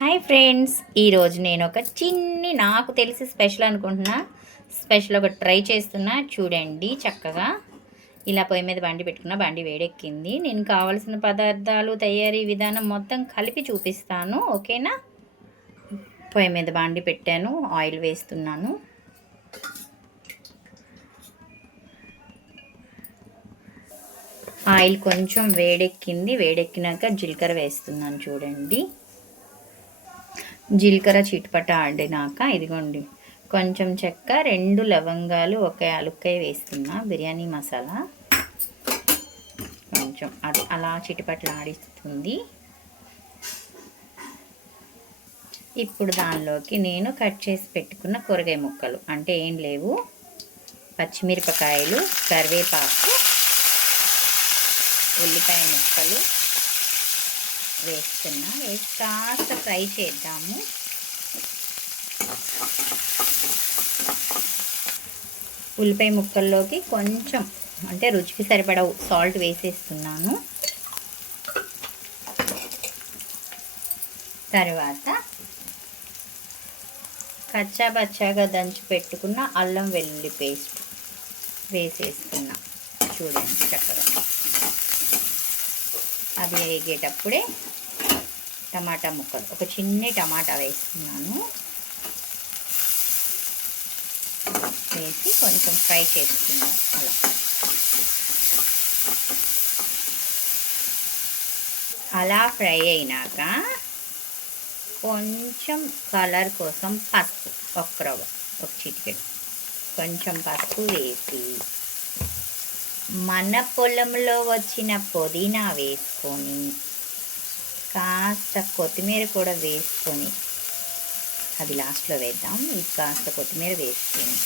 Hi friends ఈరోజు నేను ఒక చిన్ని నాకు తెలిసి స్పెషల్ అనుకుంటున్నా. స్పెషల్ ఒకటి ట్రై చేస్తున్నా. చూడండి చక్కగా. ఇలా పొయ్యి మీద బండి పెట్టుకున్న బండి వేడెక్కింది. నేను కావలసిన పదార్థాలు తయారీ విధానం మొత్తం కలిపి చూపిస్తాను. ఓకేనా పొయ్యి మీద బండి పెట్టాను. ఆయిల్ వేస్తున్నాను. ఆయిల్ కొంచెం వేడెక్కింది. వేడెక్కినాక జీలకర్ర వేస్తున్నాను చూడండి. జీలకర్ర చిట్పట ఆడినాక ఇదిగోండి. కొంచెం చెక్క రెండు లవంగాలు ఒక యాలుక్కాయ వేస్తున్నా బిర్యానీ మసాలా. కొంచెం అది అలా చిటిపట్లు ఆడిస్తుంది. ఇప్పుడు దానిలోకి నేను కట్ చేసి పెట్టుకున్న కూరగాయ ముక్కలు. అంటే ఏం లేవు. పచ్చిమిరపకాయలు కరివేపాకు ఉల్లిపాయ ముక్కలు వేస్తున్నా. వేసి కాస్త ఫ్రై చేద్దాము. ఉల్లిపాయ ముక్కల్లోకి కొంచెం అంటే రుచికి సరిపడా సాల్ట్ వేసేస్తున్నాను. తర్వాత కచ్చా పచ్చాగా దంచి పెట్టుకున్న అల్లం వెల్లుల్లి పేస్ట్ వేసేస్తున్నా. చూడండి చక్కగా. అవి వేగేటప్పుడే టమాటా ముక్కలు. ఒక చిన్న టమాటా వేస్తున్నాను. వేసి కొంచెం ఫ్రై చేసుకుందాం అలా. అలా ఫ్రై అయినాక కొంచెం కలర్ కోసం పసుపు ఒక్క రవ్వ ఒక చిటికెడు. కొంచెం పసుపు వేసి మన పొలంలో వచ్చిన పుదీనా వేసుకొని కాస్త కొత్తిమీర కూడా వేసుకొని అది లాస్ట్లో వేద్దాం. ఇది కాస్త కొత్తిమీర వేసుకొని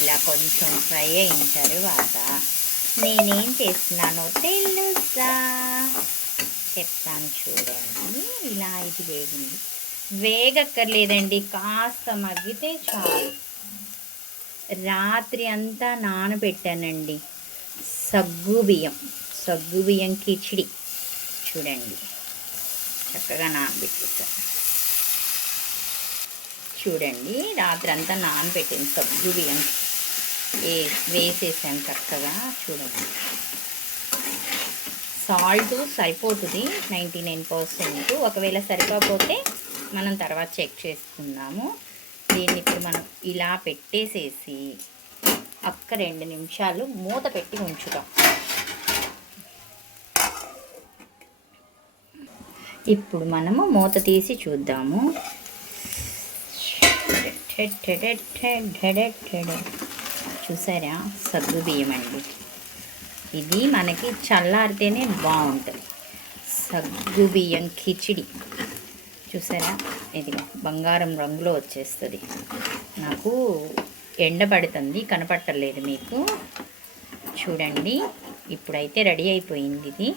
ఇలా కొంచెం ఫ్రై అయిన తర్వాత నేనేం చేస్తున్నానో తెలుసా? చెప్తాను చూడండి. ఇలా ఇది వేగింది. వేగక్కర్లేదండి కాస్త మగ్గితే చాలు. రాత్రి అంతా నానబెట్టానండి. సగ్గు బియ్యం సగ్గు బియ్యం కిచిడి. చూడండి. చక్కగా నానబెట్టేసా చూడండి రాత్రి అంతా నానబెట్టింది సగ్గు బియ్యం ఏ వేసేసాను చక్కగా. చూడండి. సాల్ట్ సరిపోతుంది నైంటీ నైన్ పర్సెంట్. ఒకవేళ సరిపోకపోతే మనం తర్వాత చెక్ చేసుకుందాము. దీన్ని ఇప్పుడు మనం ఇలా పెట్టేసేసి ఒక్క రెండు నిమిషాలు మూత పెట్టి ఉంచుతాం ఇప్పుడు మనము మూత తీసి చూద్దాము. చూసారా? సగ్గు బియ్యం అండి. ఇది మనకి చల్లారితేనే బాగుంటుంది. సగ్గు బియ్యం కిచిడి. చూసారా? ఇది బంగారం రంగులో వచ్చేస్తుంది. నాకు ఎండబడుతుంది కనపట్టలేదు మీకు. చూడండి ఇప్పుడైతే రెడీ అయిపోయింది ఇది.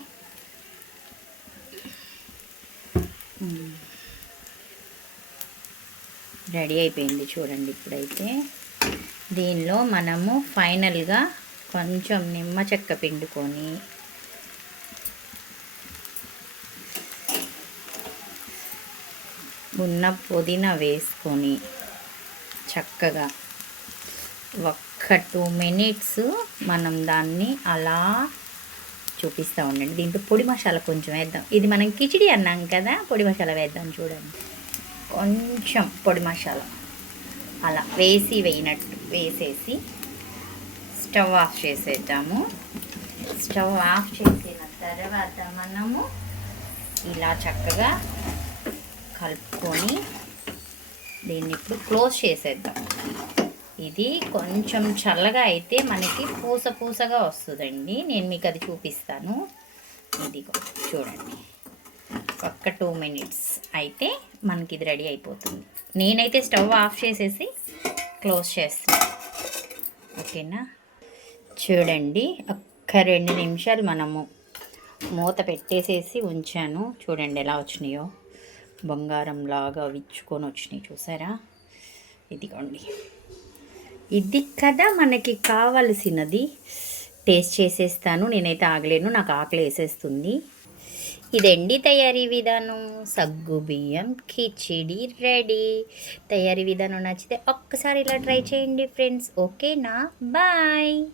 రెడీ అయిపోయింది చూడండి ఇప్పుడైతే. దీనిలో మనము ఫైనల్గా కొంచెం నిమ్మ చెక్క పిండుకొని ఉన్న పుదీనా వేసుకొని చక్కగా ఒక్క టూ మినిట్స్ మనం దాన్ని అలా చూపిస్తూ ఉండండి. దీంట్లో పొడి మసాలా కొంచెం వేద్దాం. ఇది మనం కిచిడి అన్నాం కదా పొడి మసాలా వేద్దాం చూడండి. కొంచెం పొడి మసాలా. అలా వేసి వేయినట్టు వేసేసి స్టవ్ ఆఫ్ చేసేద్దాము. స్టవ్ ఆఫ్ చేసిన తర్వాత మనము ఇలా చక్కగా కలుపుకొని దీన్ని ఇప్పుడు క్లోజ్ చేసేద్దాం. ఇది కొంచెం చల్లగా అయితే మనకి పూస పూసగా వస్తుందండి. నేను మీకు అది చూపిస్తాను. ఇది చూడండి. ఒక్క టూ మినిట్స్ అయితే మనకి ఇది రెడీ అయిపోతుంది. నేనైతే స్టవ్ ఆఫ్ చేసేసి క్లోజ్ చేస్తాను ఓకేనా? చూడండి ఒక్క రెండు నిమిషాలు మనము మూత పెట్టేసేసి ఉంచాను. చూడండి ఎలా వచ్చినాయో. బంగారం లాగా విచ్చుకొని వచ్చినాయి. చూసారా? ఇదిగోండి. ఇది కదా మనకి కావలసినది. టేస్ట్ చేసేస్తాను. నేనైతే ఆగలేను. నాకు ఆకలి వేసేస్తుంది. ఇదండి తయారీ విధానం. సగ్గు బియ్యం కిచిడి రెడీ. తయారీ విధానం నచ్చితే ఒక్కసారి ఇలా ట్రై చేయండి ఫ్రెండ్స్. ఓకేనా? బాయ్.